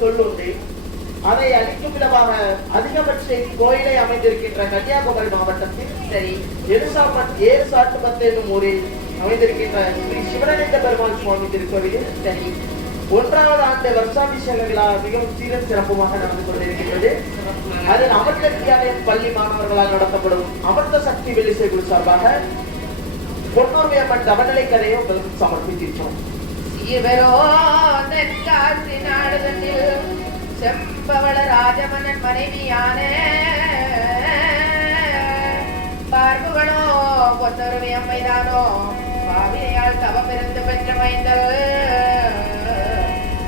சொல்லுண்டு அதை அளிக்கும் விதமாக அதிகபட்ச கோயிலை அமைந்திருக்கின்ற கன்னியாகுமரி மாவட்டத்தில் சரி ஏறுசாட்டுப்பத்து என்னும் ஊரில் அமைந்திருக்கின்ற ஸ்ரீ சிவனேந்த பெருமாள் சுவாமி திருக்கோவிலில் சரி 1வது ஆண்டு வருஷாபிஷேக விழா மிகவும் சீரும் சிறப்புமாக நடந்து கொண்டிருக்கின்றது. அதில் அமிர்த வித்யாலய பள்ளி மாணவர்களால் நடத்தப்படும் அமிர்த சக்தி வெள்ளிசை குழு சார்பாக பொன்னூர்மை அம்மன் தவநிலை கதையை உங்களுக்கு சமர்ப்பித்திருக்கிறோம். செம்பவள ராஜமன்னன் மனைவியான பார்வுகளோ பொன்னொருவி அம்மைதானோ பாவினையால் தவமிருந்து பெற்ற மைந்தல்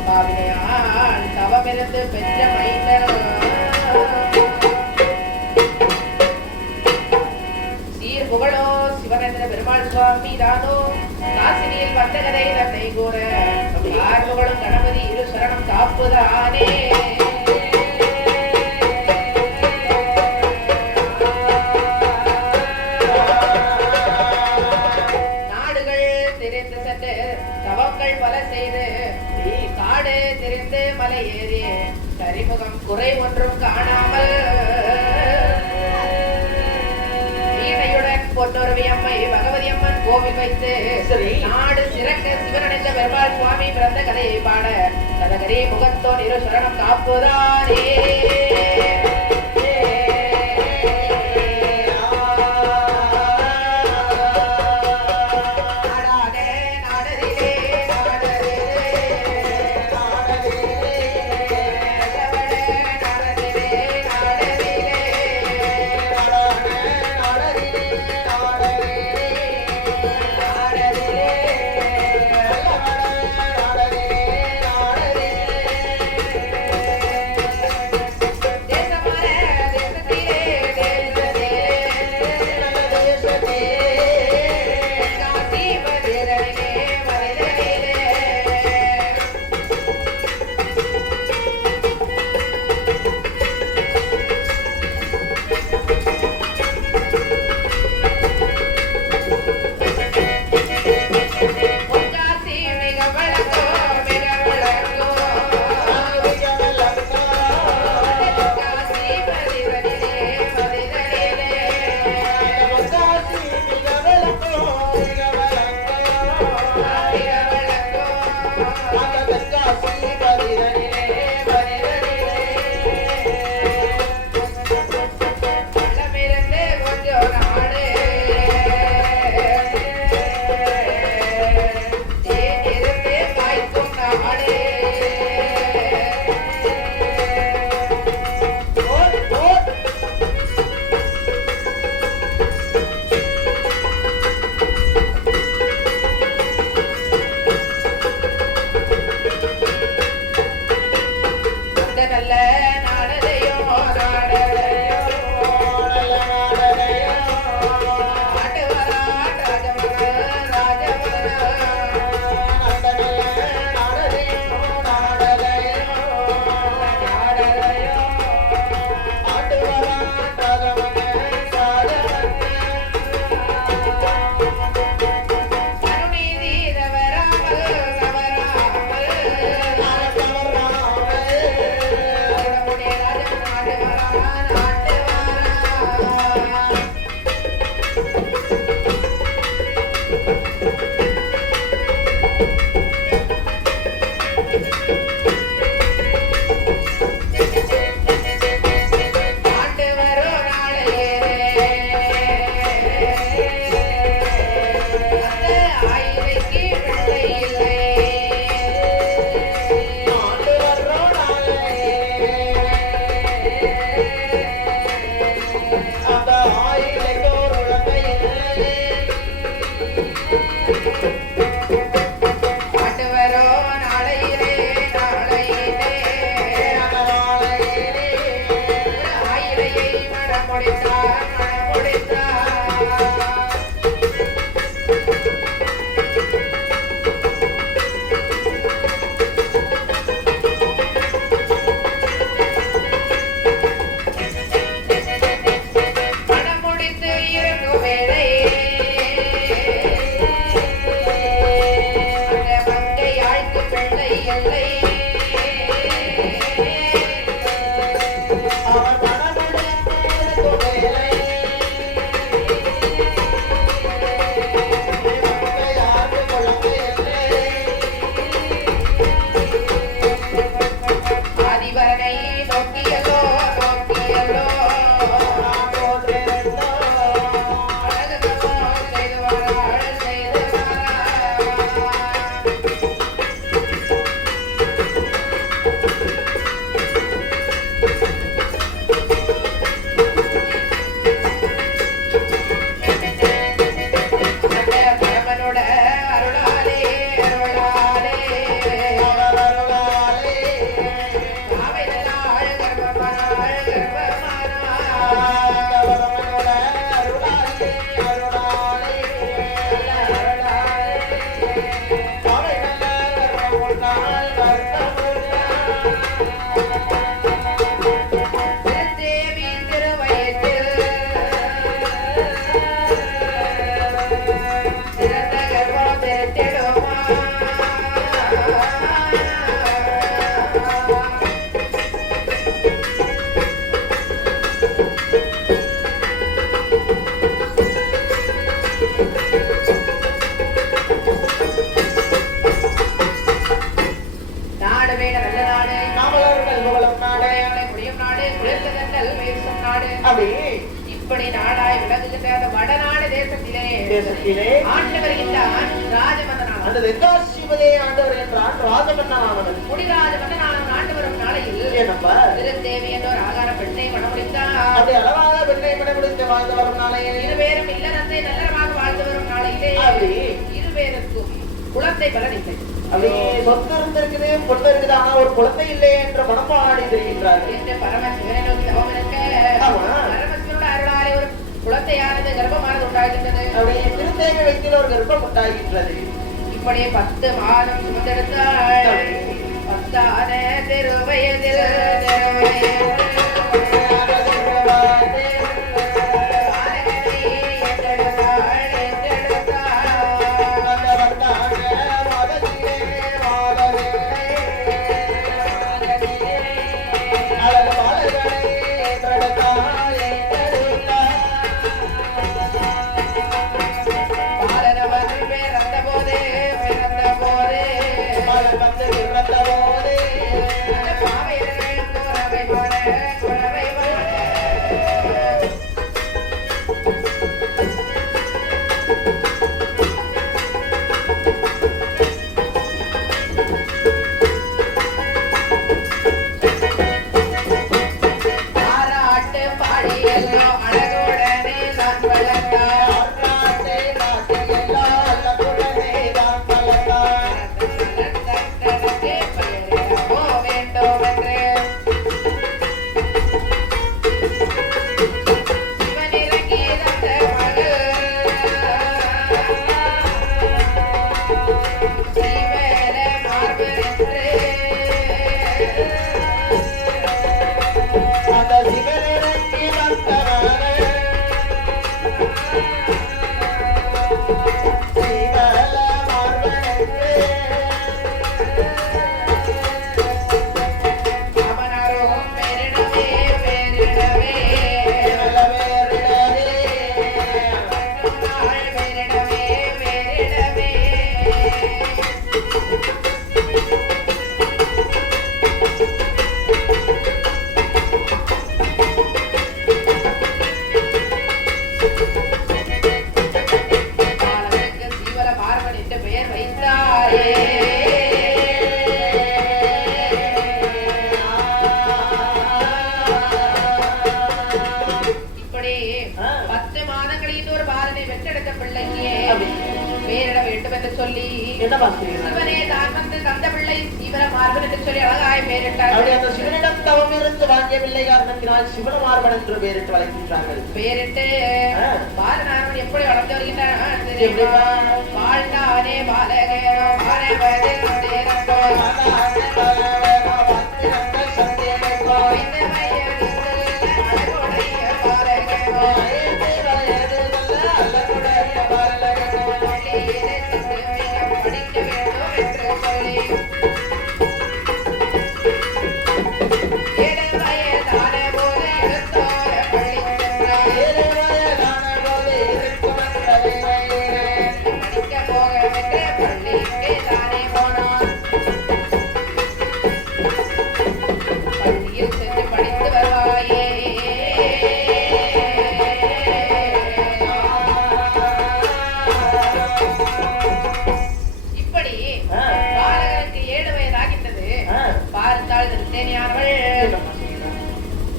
பாவினையால் தவமிருந்து பெற்ற மைந்தல் சீர் புகழோ சிவனேந்திர பெருமாள் சுவாமி தானோ காசினியில் வந்த கதை தன்னை கூற ஆர்வங்களும் கணபதி இரு சரணம் காப்புதானே. நாடுகள் தெரிந்து சென்று தவங்கள் பல செய்து காடு தெரிந்து மலை ஏறி கரிமுகம் குறை ஒன்றும் காணாமல் பொன்னொருவி அம்மை பகவதி அம்மன் கோவில் வைத்து நாடு சிறக்க சிவனடைந்த பெருமாள் சுவாமி பிறந்த கதையை பாட கதகரே முகத்தோன் இரு சரணம் காப்புதானே. நாடே நாடரிலே நாடரிலே நாடரிலே நாடு அப்படி இப்படி நாடாய் விளங்குகின்ற அந்த வடநாடு தேசத்திலே ஆண்டு வருகின்றான் ராஜமன்னனான். அந்த தென்காசிபதியை ஆண்டவர் என்றான் ராஜமன்னனானவன். முடிராஜமன்னனான் ஆண்டு வரும் நாளையில் என்னப்பா திருத்தேவி என்ற ஒரு ஆகார பெண்ணை மணமுடித்தான். அப்படி அழகாக பெண்ணை மணமுடித்து வாழ்ந்து வரும் நாளையில் இருவேரும் இல்லறத்தை நல்லறமாக வாழ்ந்து வரும் நாளையிலே அப்படி இருவேருக்கும் குழந்தை பலனில்லை. அப்படி சொத்து இருந்திருக்குது பொண்ணு இருக்குது ஆனா ஒரு குழந்தை இல்லை என்ற மனப்பாடி தெரிகின்றார்கள் என்று பரமசிவனை நோக்கி தவம் இருக்க பரமசிவனோட அருளாலே ஒரு குழந்தையானது கர்ப்பமானது உண்டாகின்றது. அப்படி திருத்தேவி வைத்தில் ஒரு கர்ப்பம் உண்டாகின்றது. இப்படியே 10 மாதம் சுமந்தெடுத்தாள். 10ஆன திருவயதில் பேரிட்டு பாலனாரன் எப்படி வளர்ந்து வருகின்றான் தெரியுமா? வாழ்ந்தானே பாலகனோ மறைவதில் சேரட்டோ படிக்க வேண்டும் என்று சொல்லி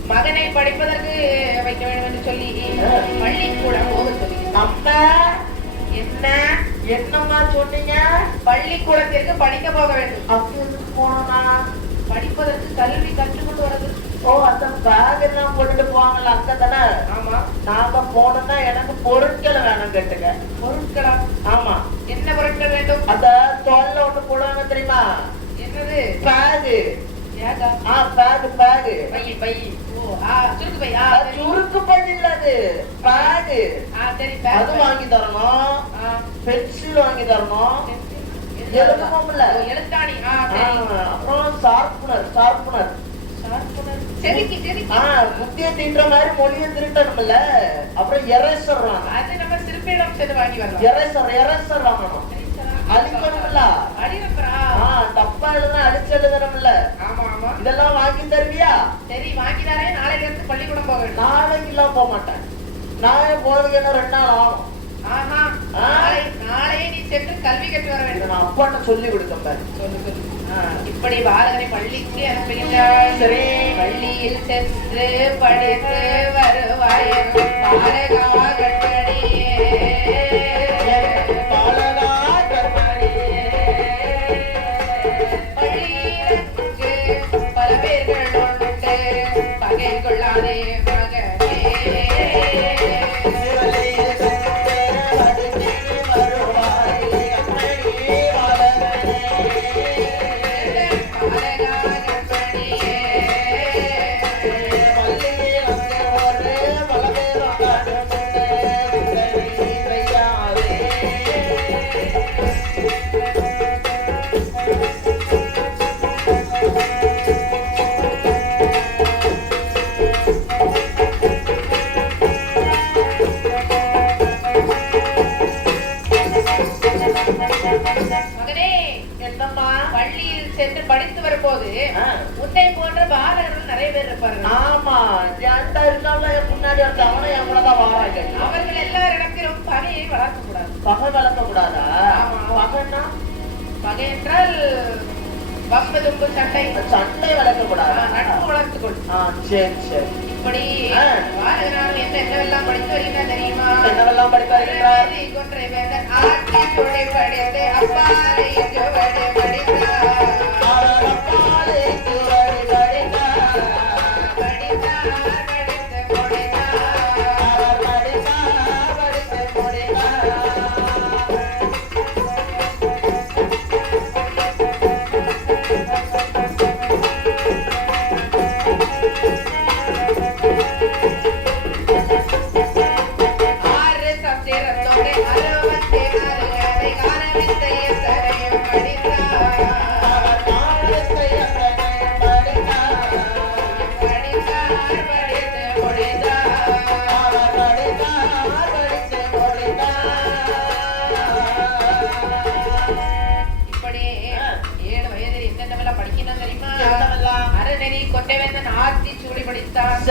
மகனை படிப்பதற்கு வைக்க வேண்டும் என்று சொல்லி பள்ளிக்கூடம் போக சொல்லி. அம்மா என்ன என்னம்மா சொன்னீங்க? பள்ளிக்கூடத்திற்கு படிக்க போக வேண்டும். அப்படி போனா படிப்பதற்கு கல்வி கற்றுக்கொண்டு வரது. ஓ அந்த பேக் எல்லாம் போட்டுட்டு போவாங்கல்ல அங்க தானே? ஆமா. நாங்க போனோம்னா எனக்கு பொருட்கள் வேணும் கேட்டுங்க. பொருட்களா? ஆமா. என்ன பொருட்கள் வேண்டும்? அந்த தோல்ல ஒண்ணு போடுவாங்க தெரியுமா? என்னது? Back. Eka? Back by by. ஓ சுருக்கு பை. சுருக்கு பை இல்ல அது பேக். சரி பேக். அது வாங்கி தரணும். பென்சில் வாங்கி தரணும். எழுதுவோம்ல எழுத்தாணி. சரி. அப்புறம் ஷார்ப்னர் செதுக்கி புத்திய தீட்டுற மாதிரி மொழியை திருட்டணும்ல. அப்புறம் எரேசர் அது நம்ம சிறுபேடம் சென்று வாங்கி வரலாம். எரேசர் வாங்கணும். அழிக்கணும்ல. அழிரப்பரா. தப்பா எழுதுனா அழிச்சு எழுதணும்ல. ஆமா ஆமா. இதெல்லாம் வாங்கி தருவியா? சரி வாங்கிதாரே, நாளையில இருந்து பள்ளிக்கூடம் போக வேண்டும். நாளைக்கு எல்லாம் போக மாட்டேன். நான் போறதுக்கு என்ன 2 நாள் ஆகும். ஆஹா, நாளையே நீ சென்று கல்வி கற்று வர வேண்டும். நான் அப்பாட்ட சொல்லி கொடுத்தேன் பாரு. சொல்லு. இப்படி பாலகனை பள்ளிக்கு அனுப்புகின்றார். சரி. பள்ளியில் சென்று படித்து வருவாய் பாலகா கண்மணியே. பாலகா கண்மணியே. பள்ளியில் பல பேர்கள் உண்டு, பகை கொள்ளாதே மகனே. பள்ளியில் சென்று படித்து வரும்போது உன்னை போன்ற பாலகர்கள் நிறைய பேர் இருப்பார்கள். ஆமா, ஏன்டா இருந்தாலும் என் முன்னாடி வந்து அவனை என் கூட தான் வாராங்க. அவர்கள் எல்லாரிடத்திலும் பகையை வளர்க்க கூடாது. பகை வளர்க்க கூடாதா? பகைன்னா பகை என்றால் வம்பு தும்பு சண்டை வளர்க்க கூடாது, நட்பு வளர்த்துக் கொள். சரி சரி. இப்படி பாலகனாக என்னவெல்லாம் படித்து வருகிறார் தெரியுமா? என்னவெல்லாம் படித்து வருகிறார்? கொன்றை வேந்தன் ஆட்சி துணை படித்து அப்பாலை சுவடு படித்தார். கொட்டை வேந்தன் ஆட்சி சூடி படித்தான்.